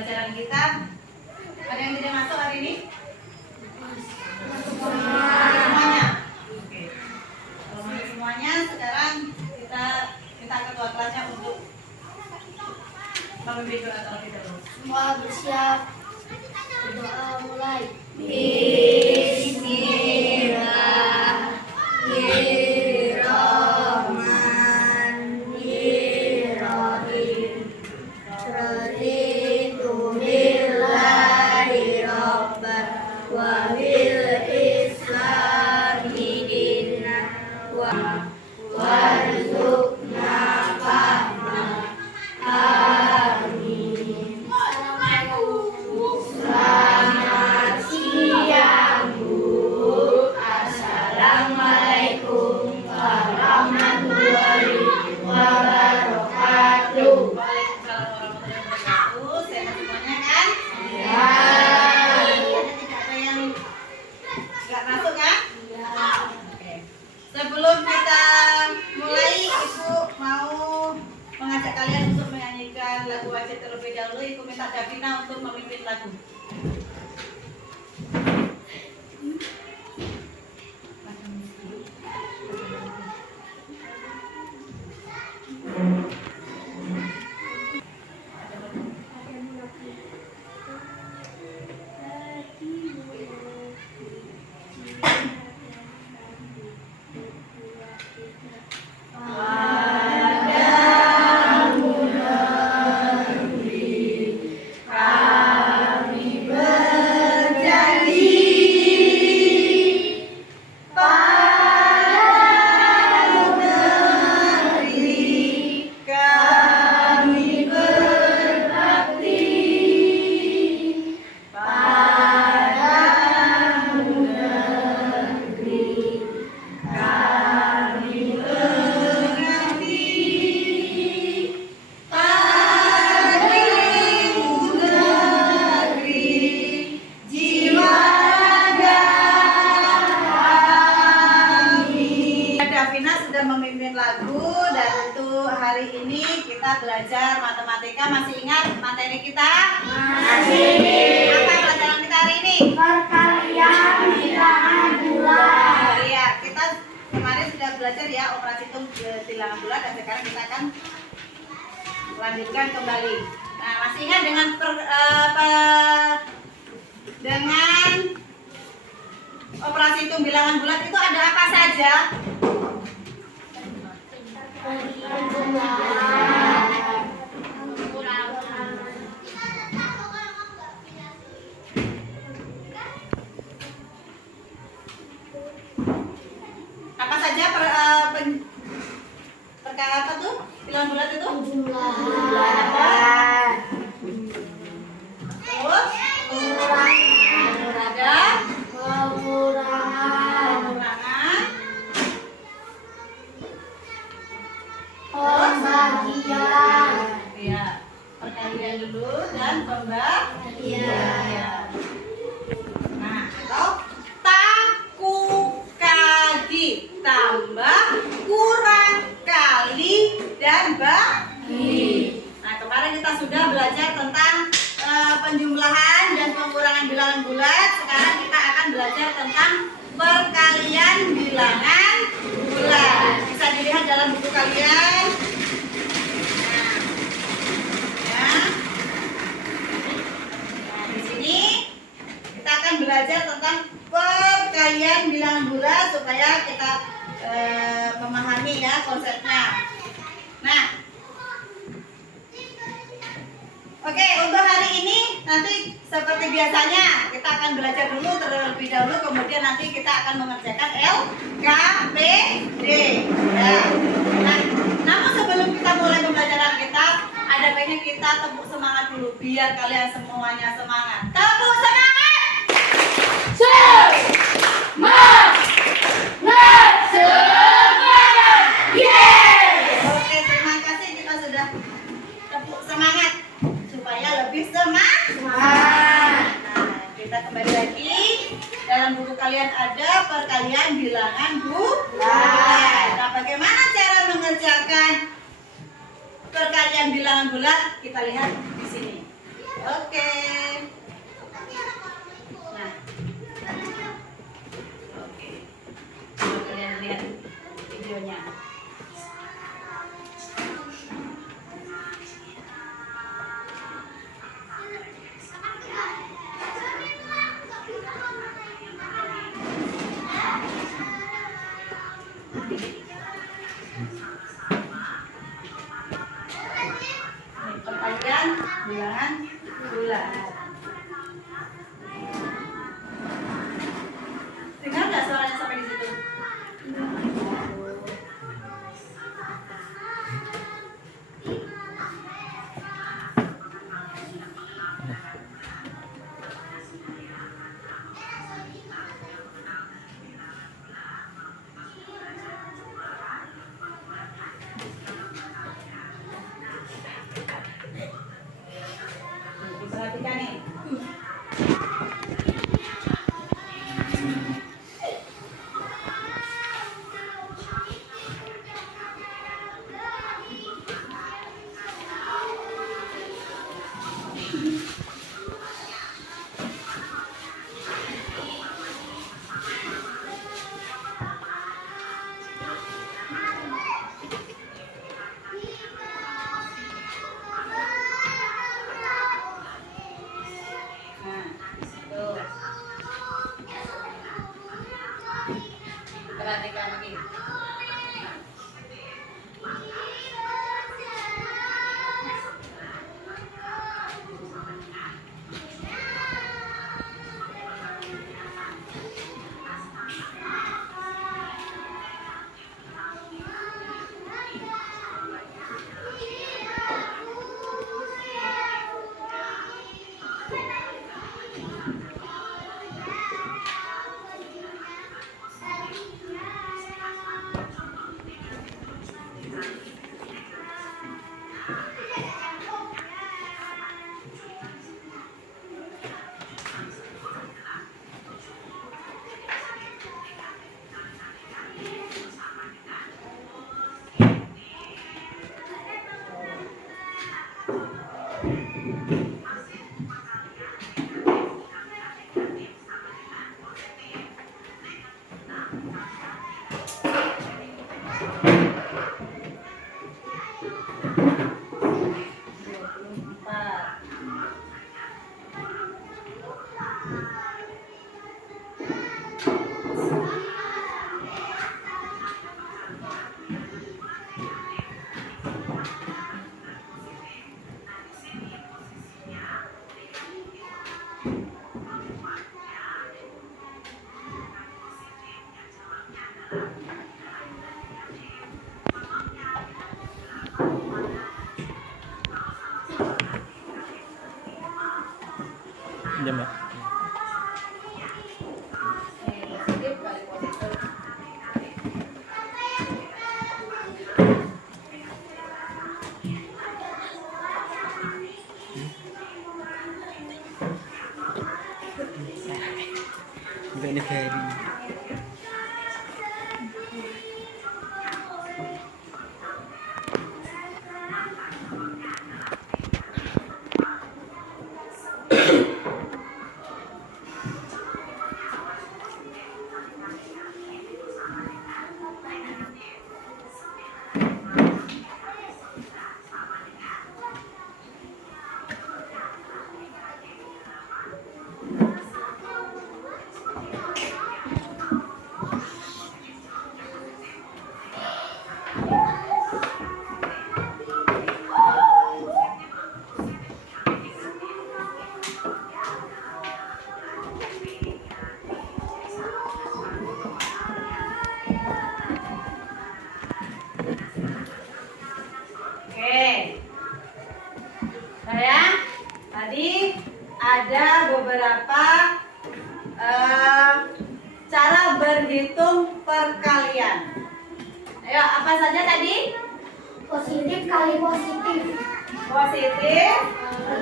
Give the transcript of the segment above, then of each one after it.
pembelajaran kita. Ada yang tidak masuk hari ini? Semuanya. Oke. Kalau masuk semuanya, sekarang kita minta ketua kelasnya untuk memimpin doa terlebih dahulu. Semua bersiap. Doa mulai. Bismillahirrahmanirrahim. Raditu billahi rabban wa bil islami dinan wa warzuqna fahma. Amin. Selamat siang, Bu. Assalamualaikum warahmatullahi wabarakatuh. Waalaikumsalam warahmatullahi wabarakatuh. Sehat semuanya kan? Ya. Tidak ada yang nggak masuk kan? Oke. Sebelum kita mulai, Ibu mau mengajak kalian untuk menyanyikan lagu wajib terlebih dahulu. Ibu minta Davina untuk memimpin lagu. Davina sudah memimpin lagu, dan untuk hari ini kita belajar matematika. Masih ingat materi kita? Masih. Apa pelajaran kita hari ini? Perkalian bilangan bulat. Iya, kita kemarin sudah belajar ya operasi hitung bilangan bulat, dan sekarang kita akan lanjutkan kembali. Nah, masih ingat dengan dengan operasi hitung bilangan bulat itu ada apa saja? Apa saja perkara apa tuh? Bilangan bulat itu? Jumlah. Terus ada Pengurangan. pengurangan, Pembagian. ya, perkalian dulu dan pembagian. Nah, atau taku kali tambah kurang kali dan bagi. Nah, kemarin kita sudah belajar tentang penjumlahan dan pengurangan bilangan bulat. Sekarang kita akan belajar tentang perkalian bilangan bulat. Bisa dilihat dalam buku kalian. Nah, di sini kita akan belajar tentang perkalian bilangan bulat supaya kita memahami ya konsepnya. Nah, oke, untuk hari ini nanti seperti biasanya kita akan belajar dulu terlebih dahulu, kemudian nanti kita akan mengerjakan LKPD. Ya. Nah, namun sebelum kita mulai pembelajaran kita, ada baiknya kita tepuk semangat dulu biar kalian semuanya semangat. Tepuk semangat! Oke, terima kasih, kita sudah tepuk semangat supaya lebih semangat. Nah, kita kembali lagi. Dalam buku kalian ada perkalian bilangan bulat. Nah, bagaimana cara mengerjakan perkalian bilangan bulat? Kita lihat di sini. Oke. videonya. Perpanjangan bilangan bulan. Dengar nggak suaranya sampai di situ? Diperhatikan nih. Nah, tuh. Perhatikan lagi. Jam ya. Positif kali positif. Enggak ini Ferry. Oke, sayang, tadi ada beberapa cara berhitung perkalian. Ayo, apa saja tadi? Positif kali positif. Positif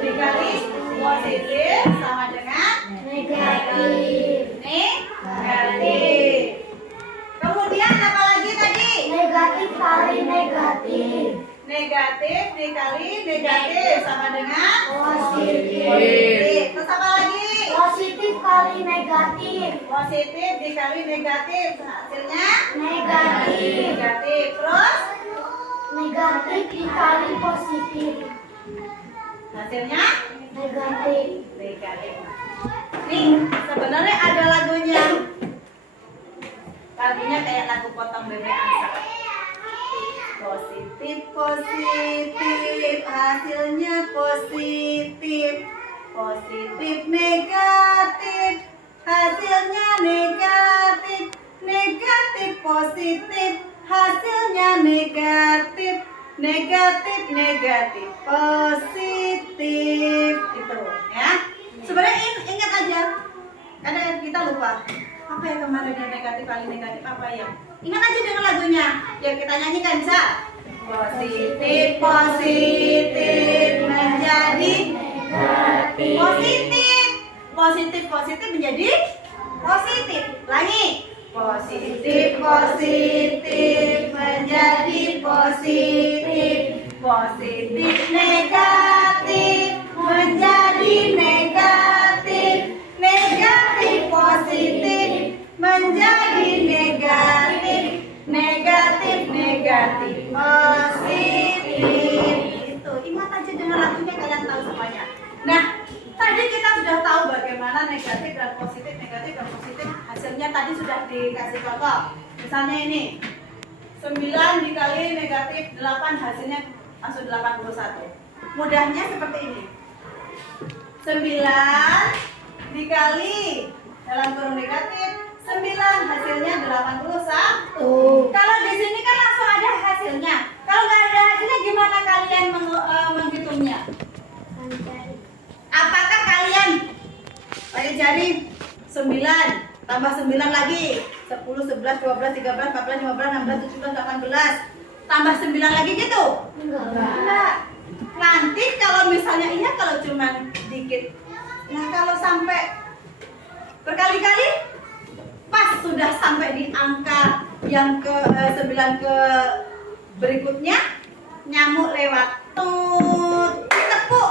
dikali positif sama dengan Negatif. negatif. Kemudian apa lagi tadi? Negatif kali negatif. Negatif dikali negatif sama dengan Positif. positif. Terus apa lagi? Positif kali negatif. Positif dikali negatif hasilnya Negatif. negatif. Negatif dikali positif. Hasilnya Negatif. negatif. Nih, sebenarnya ada lagunya. Lagunya kayak lagu potong bebek angsa. Positif, positif, hasilnya positif. Positif, negatif, hasilnya negatif. Negatif, positif, hasilnya negatif. Negatif, negatif, positif. Gitu ya. Sebenarnya ingat aja. Kadang kita lupa. Apa yang kemarin yang negatif, paling negatif apa ya? Ingat aja dengan lagunya. Ya kita nyanyikan, Sa. Positif, positif menjadi Negatif. positif. Positif, positif menjadi positif. Lagi. Positif, positif menjadi positif. Positif, negatif menjadi negatif. Negatif, positif menjadi negatif. Negatif, negatif, positif. Itu ingat aja dengan lagunya, kalian tahu semuanya. Nah, tadi kita sudah tahu bagaimana negatif dan positif, negatif dan positif. Hasilnya tadi sudah dikasih contoh. Misalnya ini 9 dikali negatif 8, hasilnya langsung 81. Mudahnya seperti ini. 9 dikali dalam kurung negatif 9, hasilnya 81. Kalau di sini kan langsung ada hasilnya. Kalau nggak ada hasilnya, gimana kalian menghitungnya? Apakah kalian pakai jari 9 tambah 9 lagi 10, 11, 12, 13, 14, 15, 16, 17, 18 tambah 9 lagi gitu? Enggak. Nanti kalau misalnya iya, kalau cuman dikit. Nah, kalau sampai berkali-kali, pas sudah sampai di angka yang ke 9 ke berikutnya, nyamuk lewat. Ditepuk.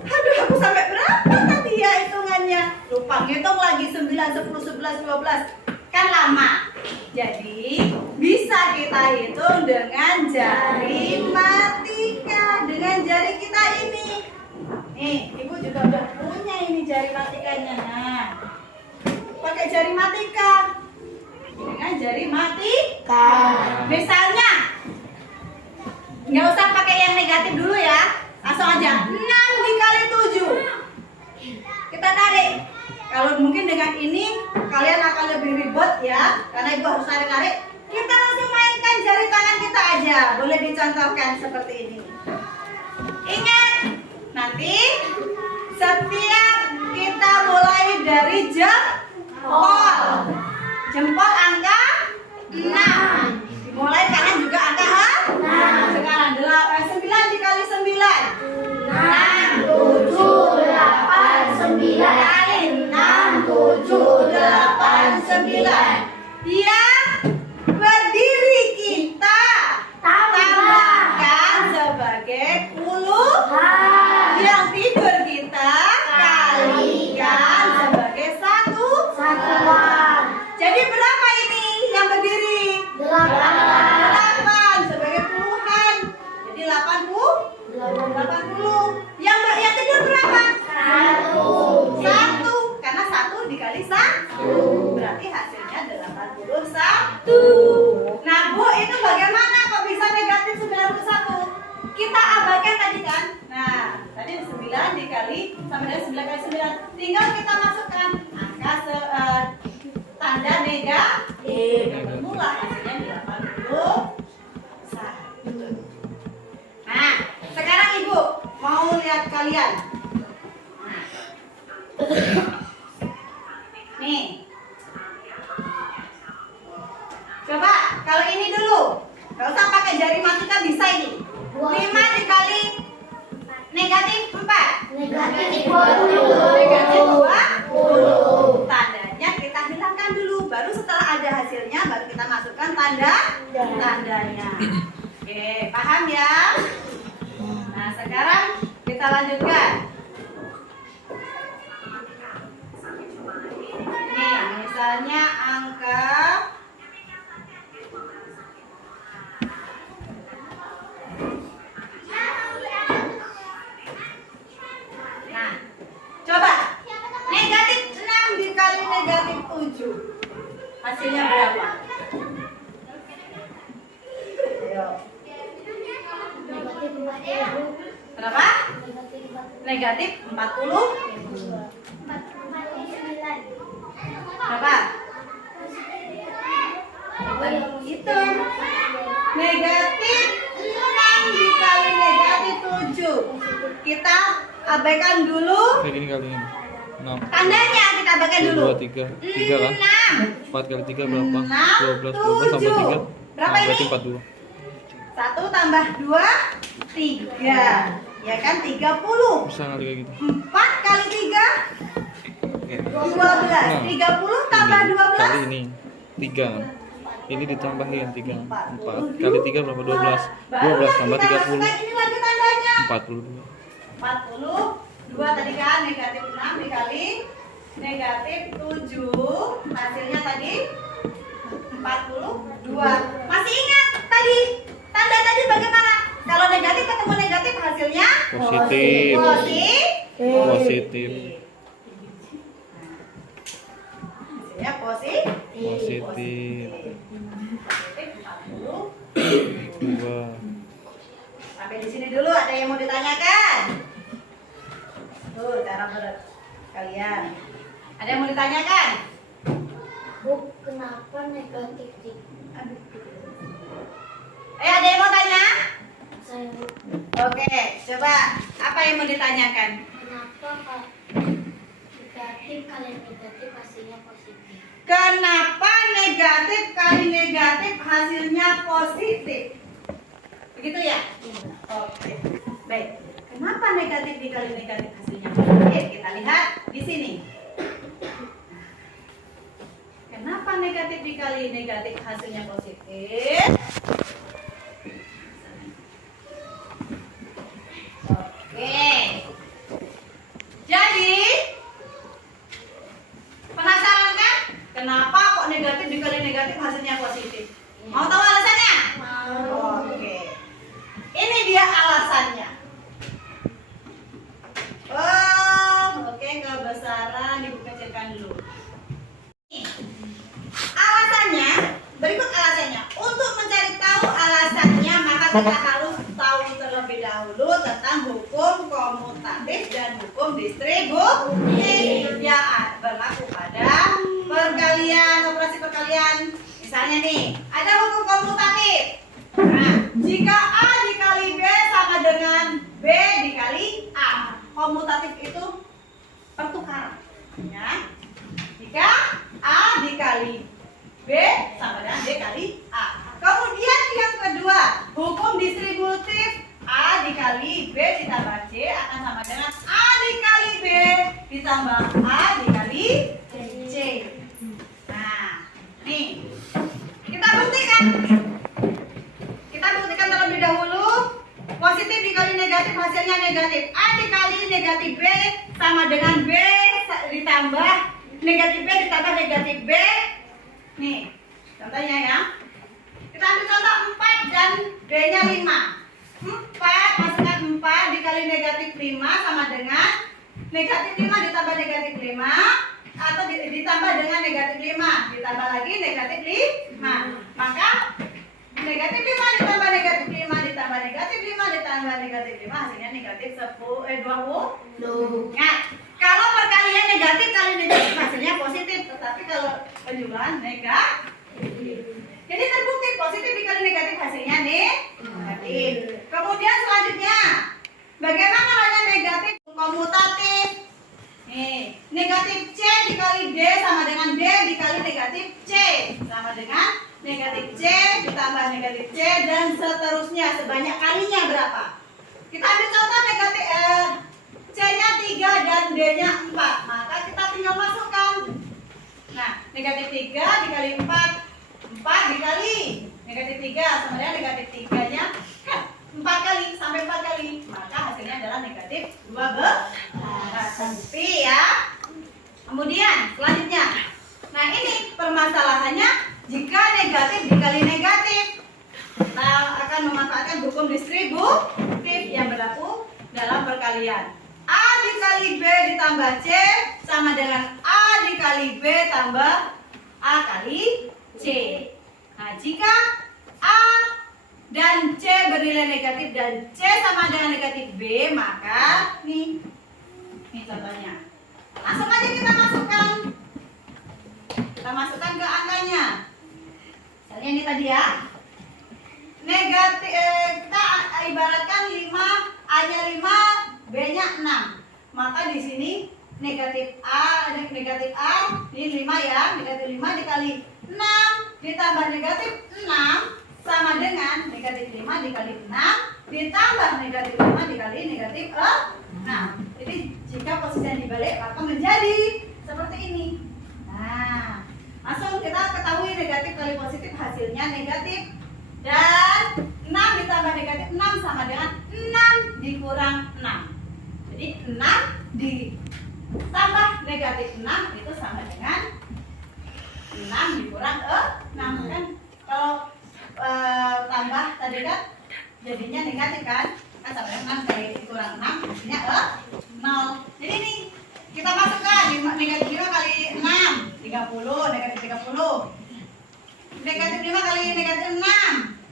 Aduh, aku sampai berapa tadi ya hitungannya? Lupa ngitung lagi 9, 10, 11, 12. Kan lama. Jadi bisa kita hitung dengan jari matika, dengan jari kita ini. Nih, ibu juga udah punya ini jari matikanya. Nah, pakai jari matika. Dengan jari matika. Misalnya, nggak usah pakai yang negatif dulu ya. Langsung aja 6 dikali 7. Kita tarik. Kalau mungkin dengan ini kalian akan lebih ribet ya, karena ibu harus tarik-tarik. Kita langsung mainkan jari tangan kita aja. Boleh dicontohkan seperti ini. Ingat, nanti setiap kita mulai dari jempol. Jempol angka 6. Dimulai kanan juga angka 6. Sekarang 9 dikali 9. 6, 7, 8, 9. Kali 6, 7, 8, 9. Yang berdiri kita tambahkan sebagai puluhan. Yang tidur kita kalikan sebagai satuan. Jadi berapa ini yang berdiri? 8 sebagai puluhan. Jadi 80. Yang tidur berapa? 1. Karena 1 dikali 1 berarti hasilnya 81. Nah, Bu, itu bagaimana kok bisa negatif 91? Kita abaikan tadi kan? Nah, tadi 9 dikali sama dengan 9 kali 9. Tinggal kita masukkan angka tanda negatif. Bermulah hasilnya 81. Nah, sekarang Ibu mau lihat kalian. Nah. Nih. Coba kalau ini dulu. Gak usah pakai jari matika, bisa ini. 5 dikali negatif 4. Negatif 20. Negatif 20. Tandanya kita hilangkan dulu. Baru setelah ada hasilnya, baru kita masukkan tandanya. Oke, paham ya? Nah, sekarang kita lanjutkan. Nih, misalnya angka negatif 40 berapa? Itu negatif 6 dikali negatif 7. Kita abaikan dulu Kayak gini kali ini. 6. tandanya, kita abaikan dulu. 2, 3. 3 kan? 6 4 kali 3 berapa? 12. 12 tambah 3. Berapa Nah, berarti ini? 42. 1 tambah 2 3. Ya kan 30. Bisa kali kayak gitu. 4 kali 3 Oke. 12. 30 tambah Ini, 12 kali ini 3 kan? Ini ditambahin 3. 4 kali 3 berapa? 12. 12 tambah 30. Ini lagi tandanya. 42. 42 tadi kan negatif 6 dikali negatif 7. Hasilnya tadi 42. Masih ingat tadi? Tanda tadi bagaimana? Kalau negatif ketemu negatif hasilnya Positif. Positif. Hasilnya positif. Positif. Positif 42. 2. Sampai di sini dulu, ada yang mau ditanyakan? Tuh, cara kalian. Ada yang mau ditanyakan? Bu, kenapa negatif 3? Ada yang mau tanya? Saya Oke, coba apa yang mau ditanyakan? kenapa Kak negatif kali negatif hasilnya positif? Kenapa negatif kali negatif hasilnya positif? Begitu ya? Oke, baik. Kenapa negatif dikali negatif hasilnya positif? Kita lihat di sini. Kenapa negatif dikali negatif hasilnya positif? Oke. Jadi, penasaran kan? Kenapa kok negatif dikali negatif hasilnya positif? Mau tahu alasannya? Oke. Ini dia alasannya. Oh, oke, kebesaran ibu kecilkan dulu. Alasannya, berikut alasannya. Untuk mencari tahu alasannya, maka kita harus tahu terlebih dahulu tentang hukum komutatif dan hukum distributif yang berlaku pada perkalian, operasi perkalian. Misalnya nih, ada hukum komutatif. Nah, jika A dikali B sama dengan B dikali A. Komutatif itu pertukaran. Ya. Jika A dikali B sama dengan B kali A. Kemudian yang kedua, hukum distributif A dikali B ditambah C akan sama dengan A dikali B ditambah A dikali C. Nah, nih kita buktikan. Kita buktikan terlebih dahulu. Positif dikali negatif hasilnya negatif. A dikali negatif B sama dengan B ditambah negatif B ditambah negatif B. Nih, contohnya ya. Kita ambil contoh 4 dan B-nya 5. 4 masukkan 4 dikali negatif 5 sama dengan negatif 5 ditambah negatif 5 atau ditambah dengan negatif 5 ditambah lagi negatif 5. Maka negatif 5 ditambah negatif 5 ditambah negatif 5 ditambah negatif 5 hasilnya negatif 20. Nah, kalau perkalian negatif kali negatif hasilnya positif, tetapi kalau penjumlahan negatif. Jadi terbukti positif dikali negatif hasilnya negatif. Kemudian selanjutnya, bagaimana halnya negatif komutatif? Nih, negatif C dikali D sama dengan D dikali negatif C sama dengan negatif C ditambah negatif C dan seterusnya sebanyak kalinya berapa? Kita ambil contoh negatif C-nya 3 dan D-nya 4. Maka kita tinggal masukkan. Nah, negatif 3 dikali 4 dikali negatif 3 sama dengan negatif 3-nya 4 kali sampai 4 kali. Maka hasilnya adalah negatif 12. Tapi ya. Kemudian selanjutnya. Nah, ini permasalahannya jika negatif dikali negatif. Kita akan memanfaatkan hukum distributif yang berlaku dalam perkalian. A dikali B ditambah C sama dengan A dikali B tambah A kali C. Nah, jika A dan C bernilai negatif dan C sama dengan negatif B, maka nih Ini contohnya. Langsung aja kita masukkan. Kita masukkan ke angkanya. Misalnya ini tadi ya. Negatif, kita ibaratkan 5, A-nya 5, B-nya 6. Maka di sini negatif A, ini 5 ya, negatif 5 dikali 6 ditambah negatif 6 sama dengan negatif 5 dikali 6 ditambah negatif 5 dikali negatif 6. Jadi jika posisinya dibalik maka menjadi seperti ini. Nah, langsung kita ketahui negatif kali positif hasilnya negatif. Dan 6 ditambah negatif 6 sama dengan 6 dikurang 6. Jadi 6 ditambah negatif 6 itu sama dengan 6 dikurang 6 kan. Kalau tambah tadi kan jadinya negatif kan. Kan sama dengan 6 kali dikurang 6 hasilnya 0. Jadi ini kita masukkan negatif 5 kali 6 30, negatif 30. Negatif 5 kali negatif 6.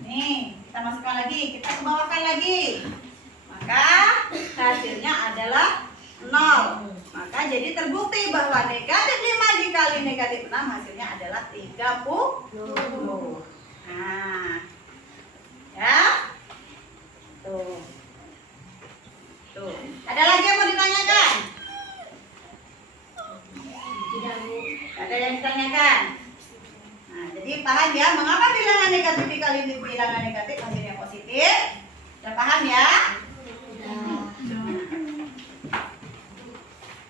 Nih, kita masukkan lagi, kita kebawahkan lagi. Maka hasilnya adalah 0. Maka jadi terbukti bahwa negatif 5 dikali negatif 6 hasilnya adalah 30. Nah, ya. Tuh. Tuh. Ada lagi yang mau ditanyakan? Tidak, Bu. Ada yang ditanyakan? Nah, jadi paham ya mengapa bilangan negatif dikali bilangan negatif hasilnya positif? Sudah paham ya?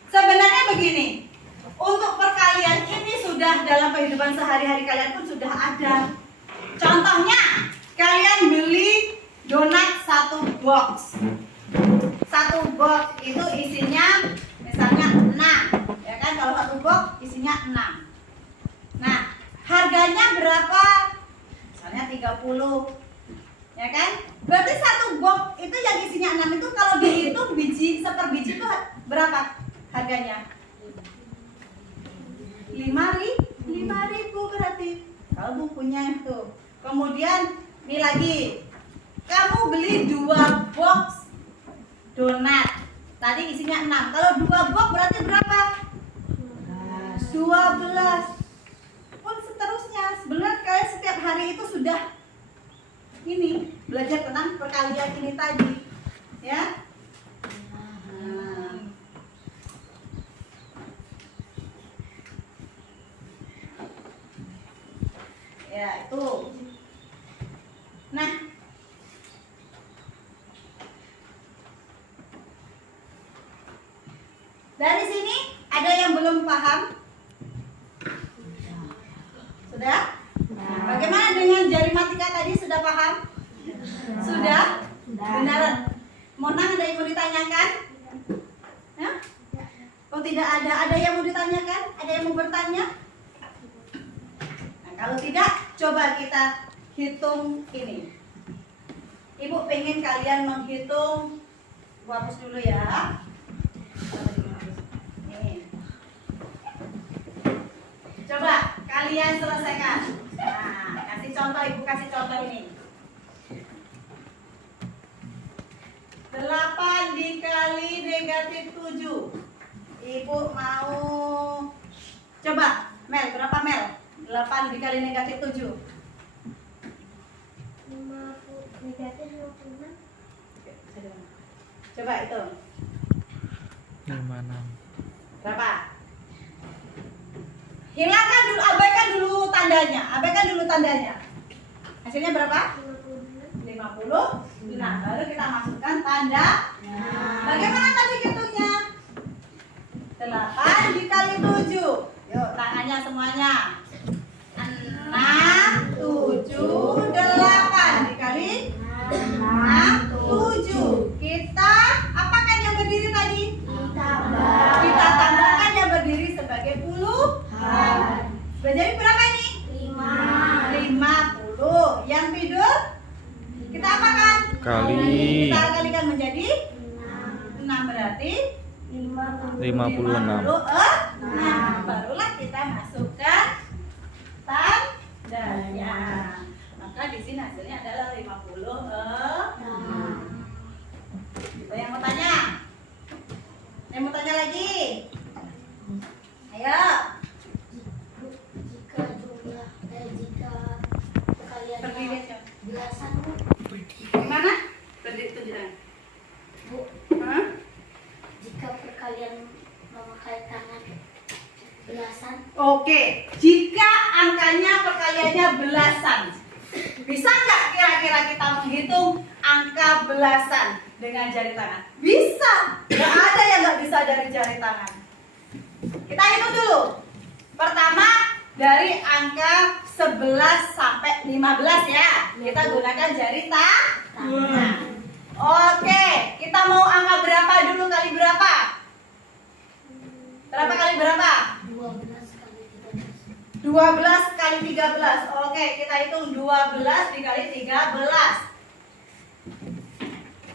Sebenarnya begini, untuk perkalian ini sudah dalam kehidupan sehari-hari kalian pun sudah ada. Contohnya, kalian beli donat 1 box. 1 box itu isinya misalnya 6, ya kan? Kalau 1 box isinya 6. Nah, harganya berapa? Misalnya 30. Ya kan? Berarti 1 box itu yang isinya 6 itu kalau dihitung biji seperbiji itu berapa harganya? 5.000 berarti. Kalau bukunya itu. Kemudian ini lagi. Kamu beli 2 box donat. Tadi isinya 6. Kalau 2 box berarti berapa? 12. Pun seterusnya. Sebenarnya kalian setiap hari itu sudah ini belajar tentang perkalian ini tadi. Ya. Ya, itu. Nah, dari sini ada yang belum paham? Sudah? Nah, bagaimana dengan jari matika tadi? Sudah paham? Sudah? Benaran? Monang ada yang mau ditanyakan? Ya? Kalau tidak ada, ada yang mau ditanyakan? Ada yang mau bertanya? Nah, kalau tidak, coba kita hitung ini. Ibu pengen kalian menghitung. Gua hapus dulu ya. Nih. Coba kalian selesaikan. Nah, kasih contoh, ibu kasih contoh ini. 8 dikali negatif 7. Ibu mau coba, Mel, berapa Mel? 8 dikali negatif 7. Negatif 56. Coba itu. 56. Berapa? Hilangkan dulu, abaikan dulu tandanya. Abaikan dulu tandanya. Hasilnya berapa? 50. Nah, baru kita masukkan tanda. Bagaimana tadi hitungnya? 8 dikali 7. Yuk, tangannya semuanya. 6, 7, 8 dikali 6, 7. Kita apakan yang berdiri tadi? Kita tambahkan yang berdiri sebagai puluhan. Jadi berapa ini? 50. Yang tidur? Kita apakan? Kali. Kita kalikan menjadi 6 berarti 56. Nah, barulah kita masukkan tandanya. Maka di sini hasilnya adalah 56. Ada yang mau tanya? Yang mau tanya lagi? Gimana? Berdiri tunjukkan. Bu, Hah? jika perkalian memakai tangan belasan, Oke, jika angkanya perkaliannya belasan, bisa nggak kira-kira kita menghitung angka belasan dengan jari tangan? Bisa, nggak ada yang nggak bisa dari jari tangan. Kita hitung dulu. Pertama, dari angka 11 sampai 15 ya. Kita gunakan jari tangan. Oke, kita mau angka berapa dulu kali berapa? Berapa kali berapa? 12 kali 13. 12 kali 13. Oke, kita hitung 12 dikali 13.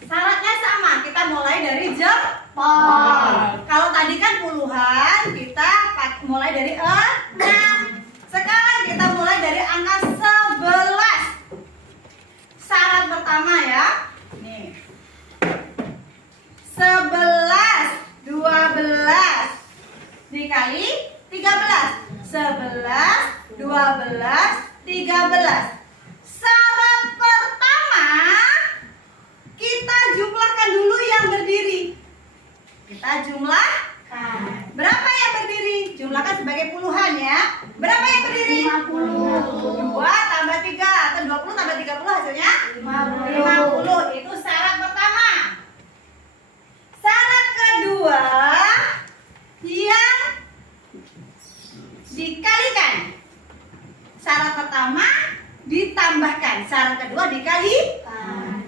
Syaratnya sama, kita mulai dari jempol. Kalau tadi kan puluhan, kita mulai dari 6. Sekarang kita mulai dari angka 11. Syarat pertama ya. Nih. 11, 12 dikali 13. 11, 12, 13. Syarat pertama, kita jumlahkan dulu yang berdiri. Kita jumlahkan. Berapa yang berdiri? Jumlahkan sebagai puluhan ya. Berapa yang berdiri? 50. 2 tambah 3 atau 20 tambah 30 hasilnya? 50. Itu syarat pertama. Syarat kedua, yang dikalikan. Syarat pertama ditambahkan. Syarat kedua dikali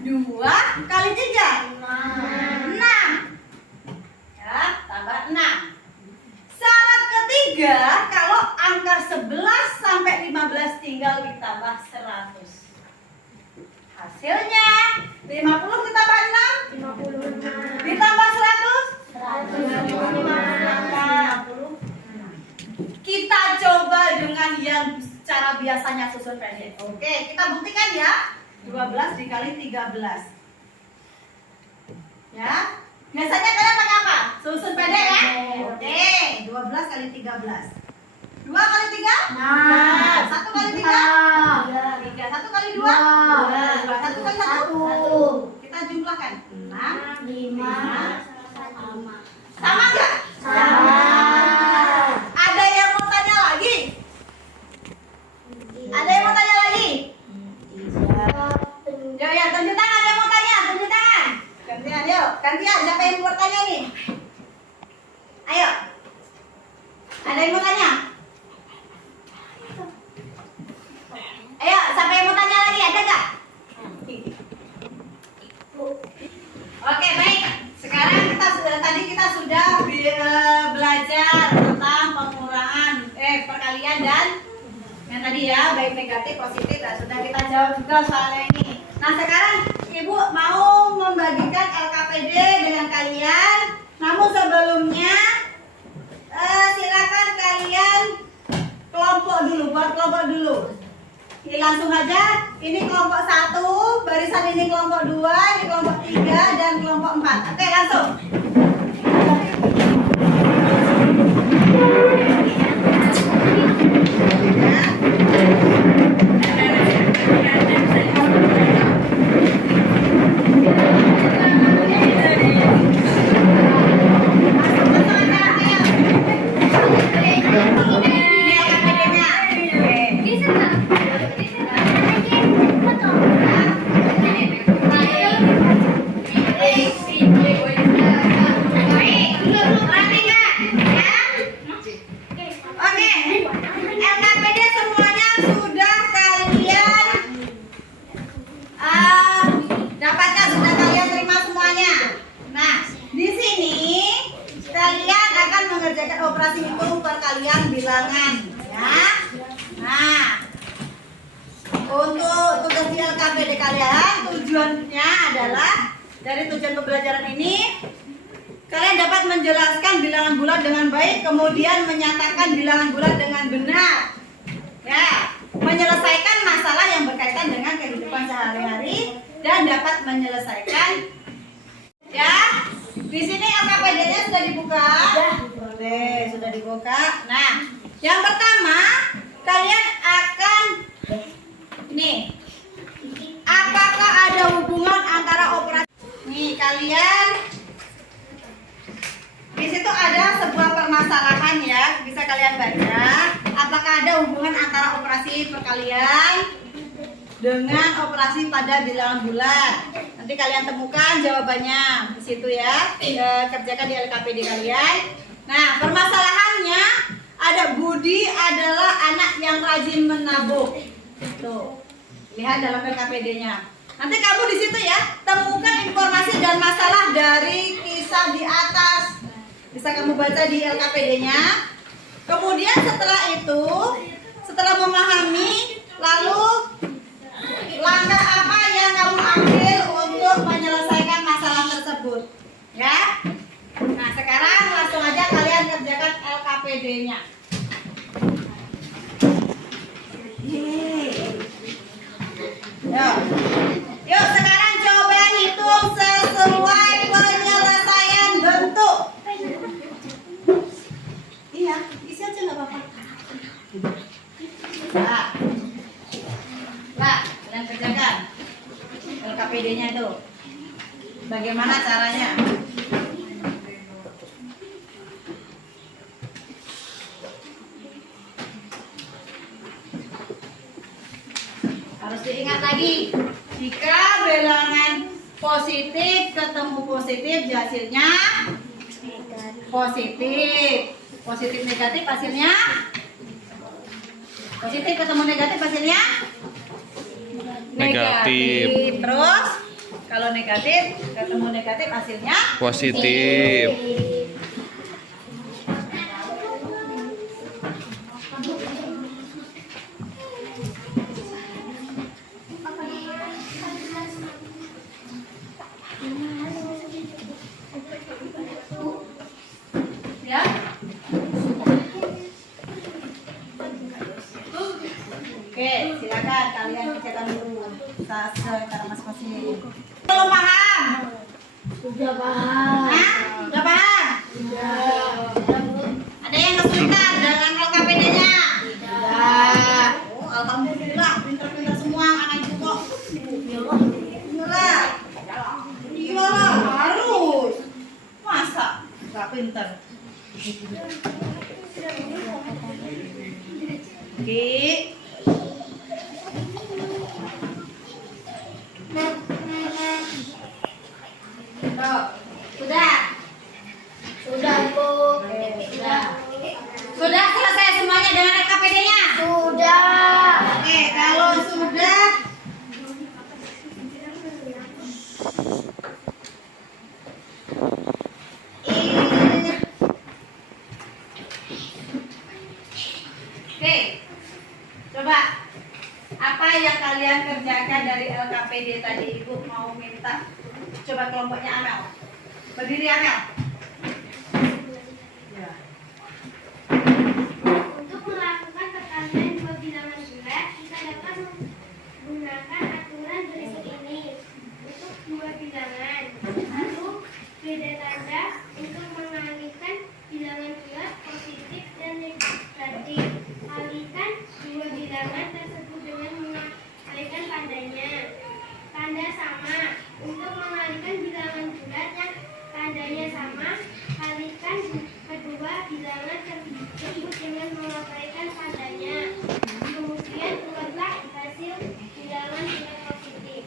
2 kali 3. 6. Ya, tambah 6. Syarat ketiga, kalau angka 11 sampai 15 tinggal ditambah 100. Hasilnya 50 ditambah 6 56. ditambah 100. 150. Kita coba dengan yang cara biasanya susun pendek. Oke, kita buktikan ya. 12 dikali 13. Ya. Biasanya kalian pakai apa? Susun pendek ya? Oke, 12 kali 13. 2 kali 3? 1 kali 3? 3. 1 kali 2? 1 kali 1? Kita jumlahkan. 6, 5. sama nggak? Ada yang mau tanya lagi? Ada yang mau tanya lagi? Ya, tunjuk tangan. Ada yang mau tanya? Tunjuk tangan. Gantian, yuk. Gantian. Siapa yang mau bertanya nih? Ayo. Ada yang mau tanya? Ayo, siapa yang mau tanya lagi? Ada nggak? Oke, baik. Sekarang tadi kita sudah belajar tentang pengurangan perkalian dan yang tadi ya, baik negatif, positif, dan sudah kita jawab juga soalnya ini. Nah, sekarang Ibu mau membagikan LKPD dengan kalian. Namun sebelumnya silakan kalian kelompok dulu, buat kelompok dulu. Ini langsung aja, ini kelompok 1, barisan ini kelompok 2, ini kelompok 3, dan kelompok 4. Oke, langsung. Operasi hitung perkalian bilangan ya. Nah, untuk tugas di LKPD kalian tujuannya adalah dari tujuan pembelajaran ini kalian dapat menjelaskan bilangan bulat dengan baik, kemudian menyatakan bilangan bulat dengan benar. Ya, menyelesaikan masalah yang berkaitan dengan kehidupan sehari-hari dan dapat menyelesaikan ya. Di sini LKPD-nya sudah dibuka. Boleh, sudah dibuka. Nah, yang pertama kalian akan ini. Apakah ada kalian di situ ada sebuah permasalahan ya, bisa kalian baca. Apakah ada hubungan antara operasi perkalian dengan operasi pada bilangan bulat? Nanti kalian temukan jawabannya di situ ya. Kerjakan di LKPD kalian. Nah, permasalahannya ada Budi adalah anak yang rajin menabung. Tuh, lihat dalam LKPD-nya. Nanti kamu di situ ya, temukan informasi dan masalah dari kisah di atas. Bisa kamu baca di LKPD-nya. Kemudian setelah itu, setelah memahami, lalu langkah apa yang kamu ambil untuk menyelesaikan masalah tersebut, ya? Nah, sekarang langsung aja kalian kerjakan LKPD-nya. Yuk sekarang coba hitung sesuai penyelesaian bentuk. Iya, isi aja nggak apa-apa. Nah, kalian kerjakan LKPD-nya itu. Bagaimana caranya? Harus diingat lagi, jika bilangan positif ketemu positif, hasilnya positif. Positif negatif hasilnya positif ketemu negatif hasilnya Negatif. Terus kalau negatif ketemu negatif hasilnya Positif. ya. Oke, silakan kalian kerjakan dulu secara masing-masing. Belum paham? Sudah paham. Hah? Udah paham? Ada yang kesulitan dengan LKPD-nya? Tidak. Oh, alhamdulillah, pintar-pintar semua anak ibu kok. Iyalah. Iyalah, harus. Masa nggak pintar? Oke. Tuh, sudah. Sudah, Bu. Sudah. Sudah selesai semuanya dengan LKPD-nya? Sudah. Oke, kalau sudah Oke, coba apa yang kalian kerjakan dari LKPD tadi? Ibu mau minta coba kelompoknya Amel. Berdiri Amel. Ya. Untuk melakukan perkalian dua bilangan bulat, kita dapat menggunakan aturan berikut ini. Untuk dua bilangan, lalu beda tanda untuk mengalihkan bilangan bulat positif dan negatif. Alihkan dua bilangan tersebut dengan mengalihkan tandanya. Tanda sama. Untuk mengalihkan bilangan bulat yang tandanya sama, alihkan kedua bilangan tersebut dengan mengabaikan tandanya. Kemudian buatlah hasil bilangan bulat positif.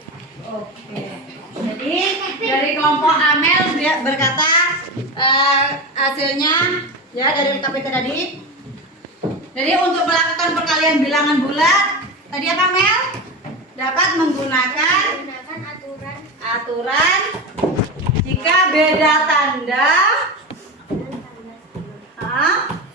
Oke. Jadi dari kelompok Amel dia berkata hasilnya ya dari LKPD tadi. Jadi untuk melakukan perkalian bilangan bulat tadi apa Mel? Dapat menggunakan Gunakan aturan jika beda tanda.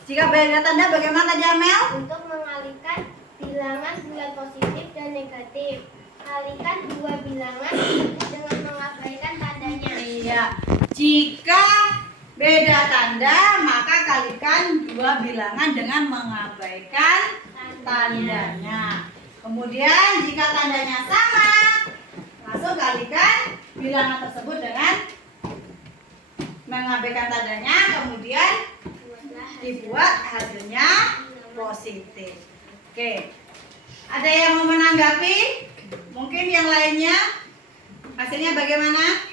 Jika beda tanda bagaimana tadi Amel? untuk mengalihkan bilangan bulat positif dan negatif. Alihkan dua bilangan dengan mengabaikan tandanya. Iya. Jika beda tanda maka kalikan dua bilangan dengan mengabaikan tandanya. Kemudian jika tandanya sama, langsung kalikan bilangan tersebut dengan mengabaikan tandanya, kemudian dibuat hasilnya positif. Oke. Ada yang mau menanggapi? Mungkin yang lainnya hasilnya bagaimana?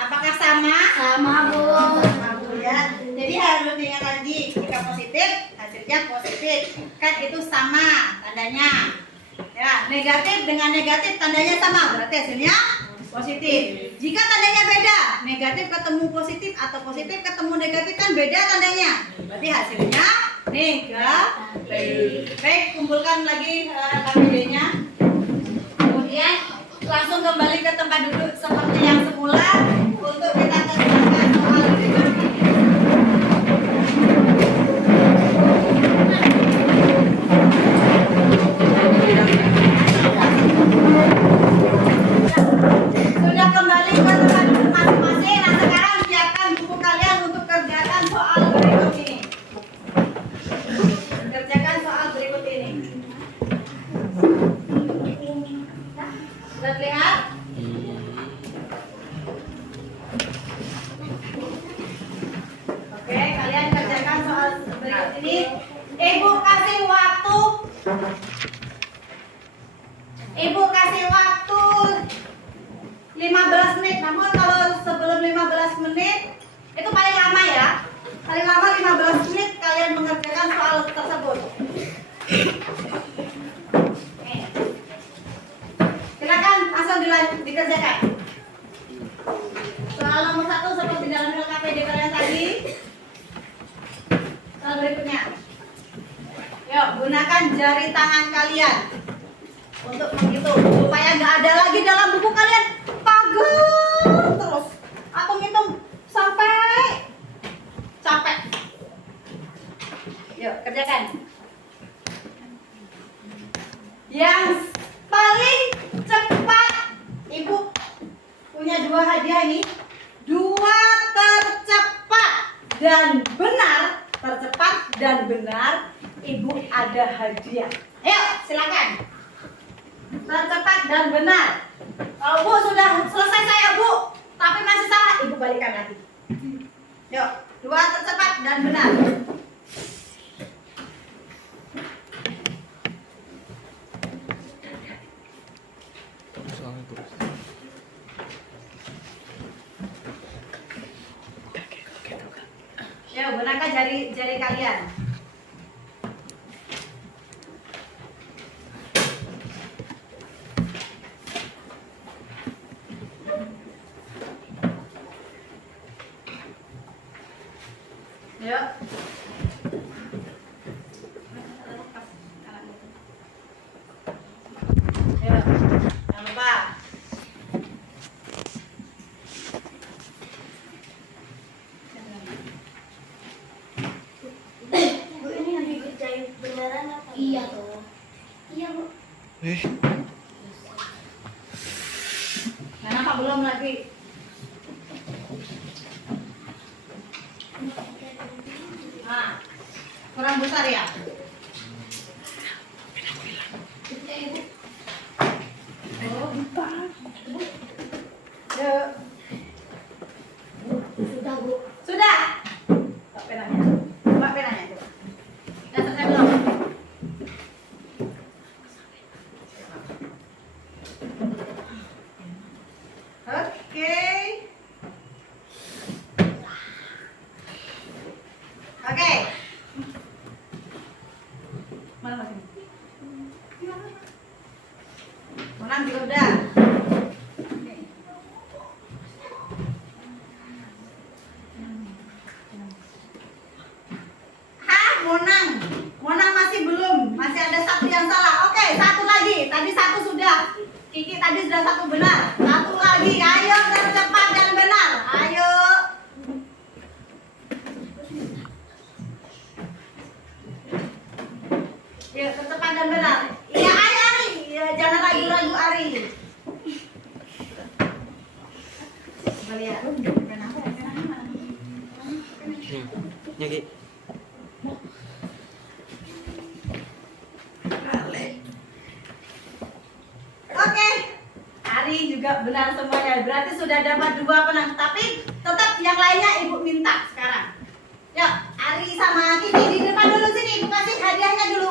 Apakah sama? Sama, Bu. Sama, Bu, ya. Jadi harus diingat lagi, jika positif hasilnya positif. Kan itu sama tandanya. Ya, negatif dengan negatif tandanya sama, berarti hasilnya positif. Jika tandanya beda, negatif ketemu positif atau positif ketemu negatif kan beda tandanya. Berarti hasilnya negatif. Baik, kumpulkan lagi KPD-nya. Kemudian langsung kembali ke tempat duduk seperti yang semula untuk kita kerjakan soal berikut ini. Sudah kembali ke tempat duduk masing-masing. Nah sekarang siapkan buku kalian untuk kerjakan soal berikut ini. Kerjakan soal berikut ini. Sudah lihat? Oke, kalian kerjakan soal berikut ini. Ibu kasih waktu. Ibu kasih waktu 15 menit. Namun kalau sebelum 15 menit itu paling lama ya. Paling lama 15 menit kalian mengerjakan soal tersebut. Oke. Silakan langsung dikerjakan. Soal nomor 1 seperti dalam LKPD kalian tadi. Soal berikutnya. Yuk, gunakan jari tangan kalian untuk menghitung supaya nggak ada lagi dalam buku kalian pagar terus atau ngitung sampai capek. Yuk, kerjakan. Yang paling cepat, ibu punya 2 hadiah ini. 2 tercepat dan benar, tercepat dan benar, ibu ada hadiah. Ayo, silakan. Tercepat dan benar. Kalau Bu sudah selesai saya Bu, tapi masih salah, ibu balikan lagi. Yuk, 2 tercepat dan benar. Soalnya terus. Yuk, gunakan jari kalian. Yuk. Yuk, jangan lupa. Bu, ini dikerjain beneran apa? Iya, tuh. Iya, Bu. Kenapa belum lagi? Nah, kurang besar ya? Yuk. Sudah, Bu. Sudah. Pak penanya. Pak penanya. Sudah selesai belum? Oke. Oke. Mana masih? Monang juga udah. Oke. Hah, Monang? Monang masih belum. Masih ada 1 yang salah. Oke, 1 lagi. Tadi 1 sudah. Kiki tadi sudah 1 benar. 1 lagi. Ayo tercepat dan benar. Ayo. Ya, tercepat dan benar. Iya, ayo Ari. Ya, jangan ragu-ragu Ari. Coba lihat. Pen apa ya? Pen apa mana? Nyaki. Oke. Ari juga benar semuanya. Berarti sudah dapat 2 penang. Tapi tetap yang lainnya ibu minta sekarang. Yuk, Ari sama Kiki di depan dulu sini. Ibu kasih hadiahnya dulu.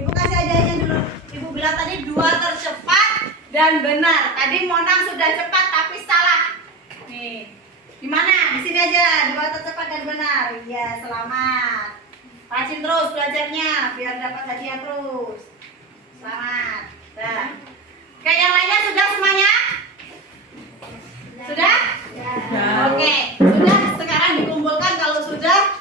Ibu kasih hadiahnya dulu. Ibu bilang tadi 2 tercepat dan benar. Tadi Monang sudah cepat tapi salah. Nih. Gimana? Di sini aja, dua tercepat dan benar. Iya, selamat. Rajin terus belajarnya biar dapat hadiah terus. Selamat. Dah. Oke, yang lainnya sudah semuanya? Sudah? Oke, sudah. Sekarang dikumpulkan kalau sudah.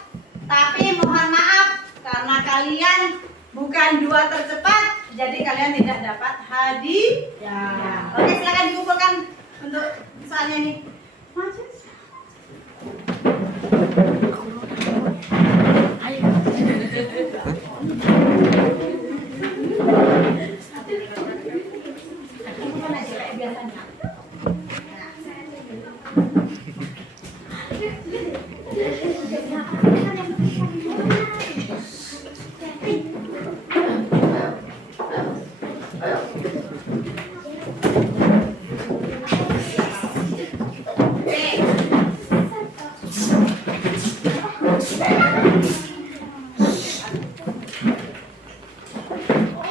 Tapi mohon maaf karena kalian bukan dua tercepat, jadi kalian tidak dapat hadiah. Oke, silakan dikumpulkan untuk soalnya nih. Maju. Kumpulkan aja kayak biasanya.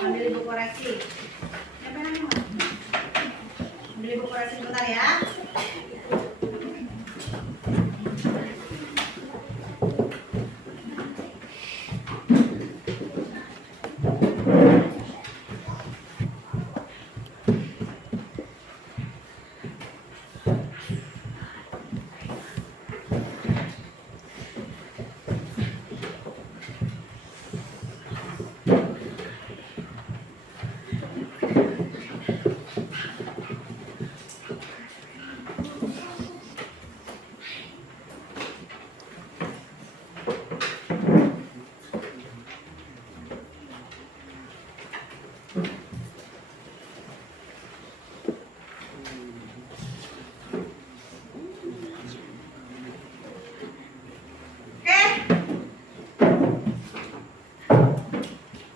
Ambil ibu koreksi. Siapa namanya? Ambil ibu koreksi sebentar ya. Oke.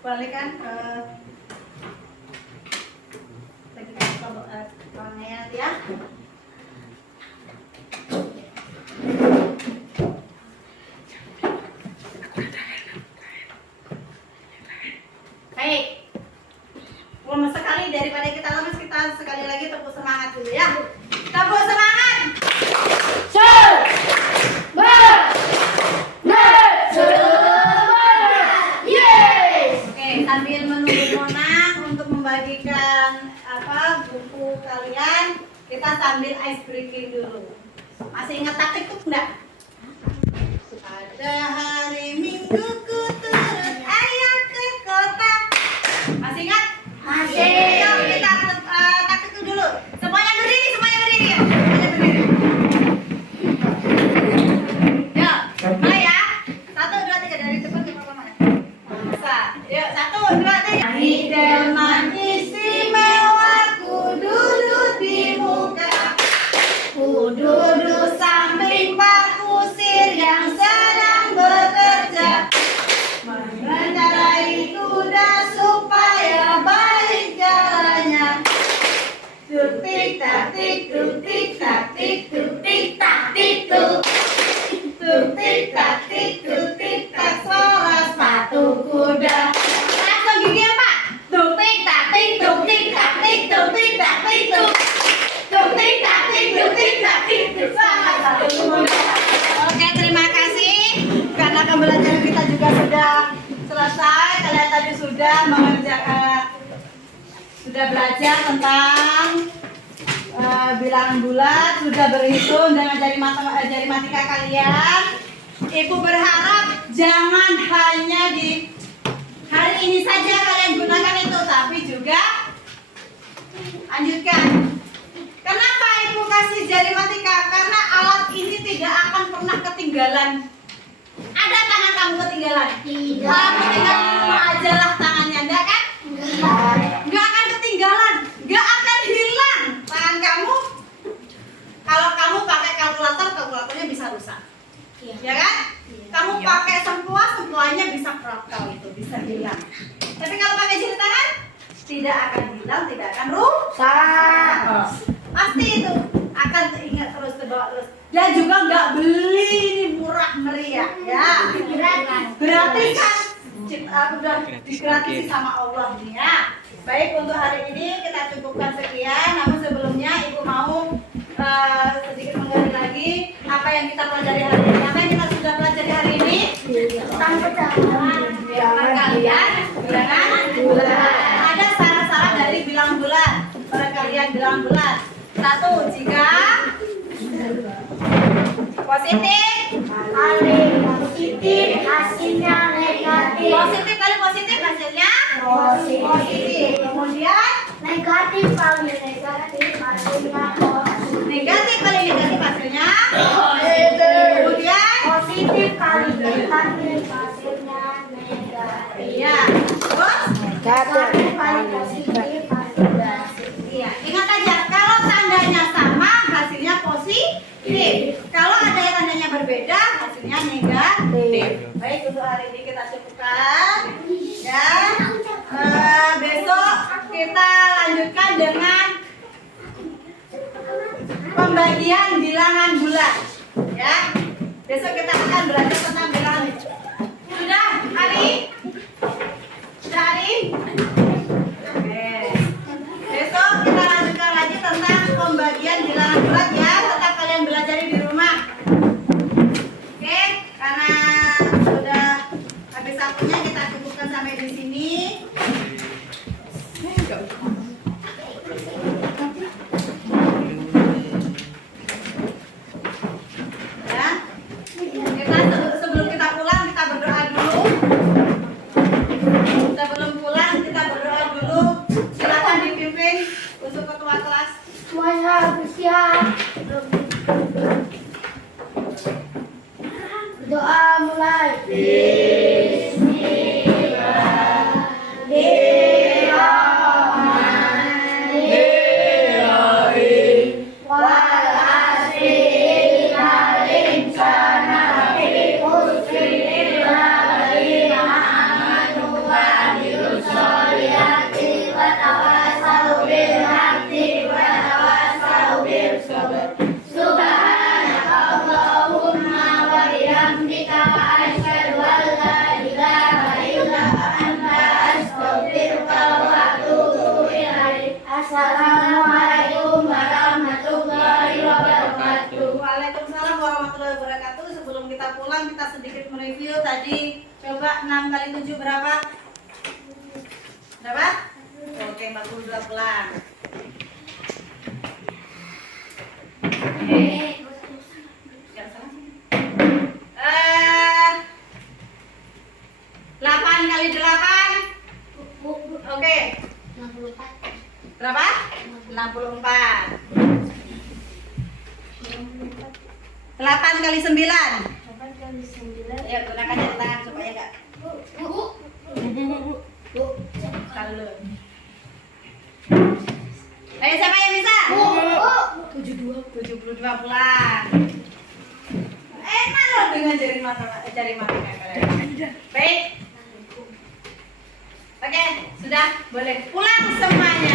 Balikan bagikan kolomnya nanti ya. Baik. Lemes sekali daripada kita lemes, kita sekali lagi tepuk semangat dulu ya. Tepuk semangat. Oke, sambil menunggu Mona untuk membagikan buku kalian, kita sambil ice breaking dulu. Masih ingat taktik tuh enggak? Pada hari Minggu ku turut ayah ke kota. Masih ingat? Masih. Yuk kita taktik itu dulu. Semuanya berdiri, semuanya berdiri ya. Semuanya berdiri. Yuk, mulai ya. 1, 2, 3 dari depan ke belakang mana? Bisa. Yuk, 1, 2, 3. Hidangan istimewa ku duduk di muka. Ku duduk samping Pak Kusir yang sedang bekerja, mengendarai kuda supaya baik jalannya. Tuk tik tak tik, tuk tik tak tik, tuk tik tak tik tuk. Tuk tik tak tik, tuk tik tak, suara sepatu kuda. Langsung gigi apa? Tuk tik tak tik, tuk tik tak tik, tuk tik tak tik tuk. Tuk tik tak tik, tuk tik tak tik tuk, suara sepatu kuda. Oke, terima kasih karena pembelajaran kita juga sudah selesai. Kalian tadi sudah mengerjakan, sudah belajar tentang bilangan bulat, sudah berhitung dengan jari matematika kalian. Ibu berharap jangan hanya di hari ini saja kalian gunakan itu, tapi juga lanjutkan. Kenapa ibu kasih jari matematika? Karena alat ini tidak akan pernah ketinggalan. Ada tangan kamu ketinggalan? Tidak. Kamu tinggal buka aja lah tangannya, enggak kan? Enggak akan ketinggalan, enggak akan hilang tangan kamu. Kalau kamu pakai kalkulator, kalkulatornya bisa rusak, ya kan? Kamu pakai sempuanya bisa krokel, itu bisa hilang. Tapi kalau pakai jari tangan, tidak akan hilang, tidak akan rusak. Pasti itu akan teringat terus, terbawa terus. Dan juga nggak beli, ini murah meriah ya. Gratisan. Udah digratisi sama Allah nih ya. Baik, untuk hari ini kita cukupkan sekian. Namun sebelumnya ibu mau sedikit menggali lagi apa yang kita pelajari hari ini? Apa yang kita sudah pelajari hari ini? Tentang perjalanan. Perkalian bilangan bulan. Ada syarat-syarat dari bilang bulan. Perkalian bilangan bulan. 1. Jika positif Kali positif hasilnya negatif. positif kali positif hasilnya positif. Kemudian Negatif kali negatif hasilnya positif. negatif kali negatif hasilnya positif. Kemudian Positif kali negatif hasilnya negatif. iya. Terus Negatif kali positif hasilnya positif. iya. Ingat aja kalau tandanya sama hasilnya positif. Kalau ada yang tandanya berbeda hasilnya negatif. Baik untuk hari ini kita cukupkan. Ya. Besok kita lanjutkan dengan pembagian bilangan bulan. Ya. Besok kita akan belajar tentang bilangan. Sudah hari? Sudah hari? Oke. Besok kita lanjutkan lagi tentang pembagian bilangan bulan ya. Tetap kalian belajar di rumah. Oke, karena sudah habis waktunya kita cukupkan sampai di sini. Ya. Sebelum kita pulang kita berdoa dulu. Sebelum pulang kita berdoa dulu. Silakan dipimpin untuk ketua kelas. Semuanya bersiap. Doa mulai. Assalamualaikum warahmatullahi wabarakatuh. Waalaikumsalam warahmatullahi wabarakatuh. Sebelum kita pulang kita sedikit mereview tadi. Coba 6 kali 7 berapa? Berapa? Oke, 42 pulang. Gak salah sih. 8 kali 8. Oke. 64. Berapa? 64. 8 kali 9. 8 kali 9. Ya, gunakan jari tangan supaya enggak kalau. Ayo siapa yang bisa? 72 pulang. Enak loh dengan jari mata kalian. Baik. Oke, sudah boleh pulang semuanya.